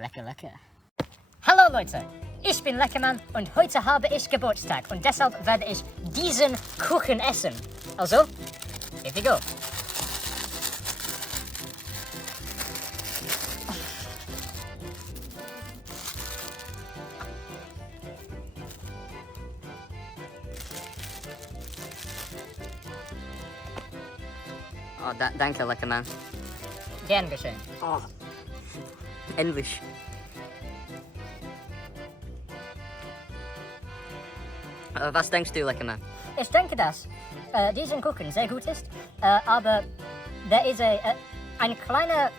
Lecker, lecker. Hallo Leute, ich bin Lecker Mann und heute habe ich Geburtstag und deshalb werde ich diesen Kuchen essen. Also, here we go. Oh, danke, Lecker Mann. Gern geschehen. Oh, endlich. Was denkst du, Lecker Mann? Ich denke, dass diesen Kuchen sehr gut ist, aber there is ein kleiner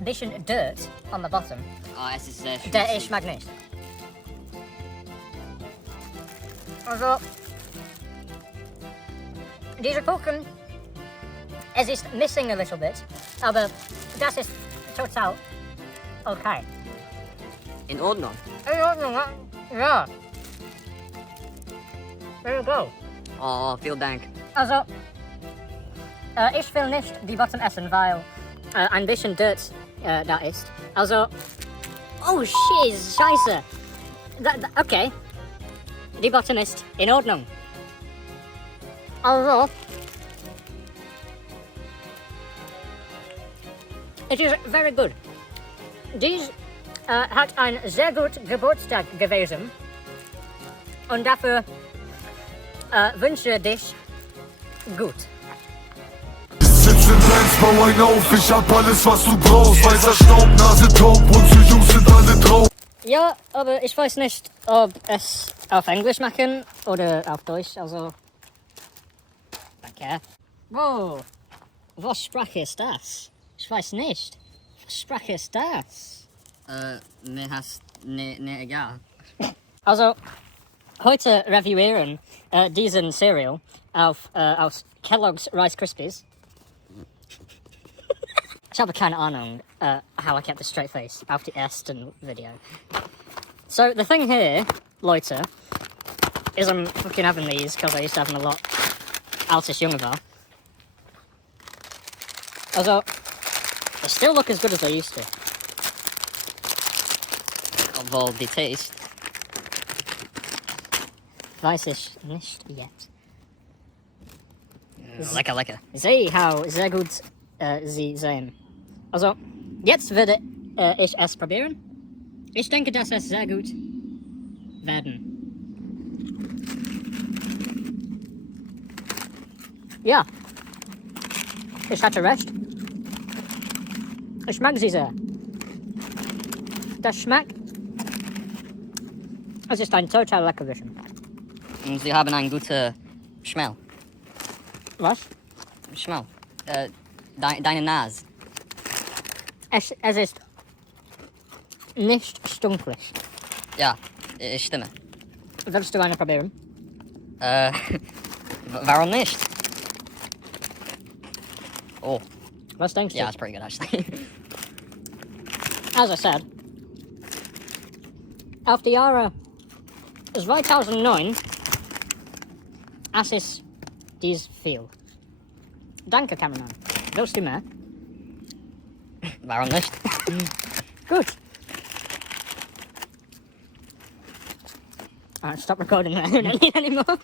bisschen Dirt on the bottom, Oh, es ist sehr schön. der ich mag nicht. Also, dieser Kuchen, es ist missing a little bit, aber das ist total okay. In Ordnung. In Ordnung, ja. There you go. Oh, vielen Dank. Also, ich will nicht die Bottom essen, weil ein bisschen Dirt da ist. Also, oh shit, scheiße. Okay, die Bottom ist in Ordnung. Also, it is very good. Dies hat ein sehr gut Geburtstag gewesen und dafür wünsche dich gut. Sitz in Benz, bau ein auf, ich hab alles, was du brauchst. Weißer Staub, Nase taub, unsere Jungs sind alle drauf. Ja, aber ich weiß nicht, ob es auf Englisch machen oder auf Deutsch, also... Danke. Wow, was Sprache ist das? Ich weiß nicht. Was Sprache ist das? Mir hast... Nee, egal. Also, heute reviewieren diesen Cereal aus Kellogg's Rice Krispies. Ich habe keine Ahnung, how I kept a straight face auf die ersten Video. So, the thing here, Leute, is I'm fucking having these because I used to have them a lot als ich jung war. Also, they still look as good as they used to. Obwohl, die Taste... Weiß ich nicht jetzt. Lecker, lecker. Sieh, how sehr gut sie sehen. Also, jetzt werde ich es probieren. Ich denke, dass es sehr gut werden. Ja, ich hatte recht. Ich mag sie sehr. Das schmeckt. Es ist ein total leckeres. Und sie haben einen guten Schmell. Was? Schmell. Deine Nase. Es ist nicht stunklich. Ja, ich stimme. Willst du eine probieren? Warum nicht? Oh, Was denkst du? yeah, it's pretty good actually. As I said, auf die Jahre 2009 es ist dies viel. Danke, Kameramann. Willst du mehr? Warum nicht? Gut. Alright, stop recording now. I don't need any more.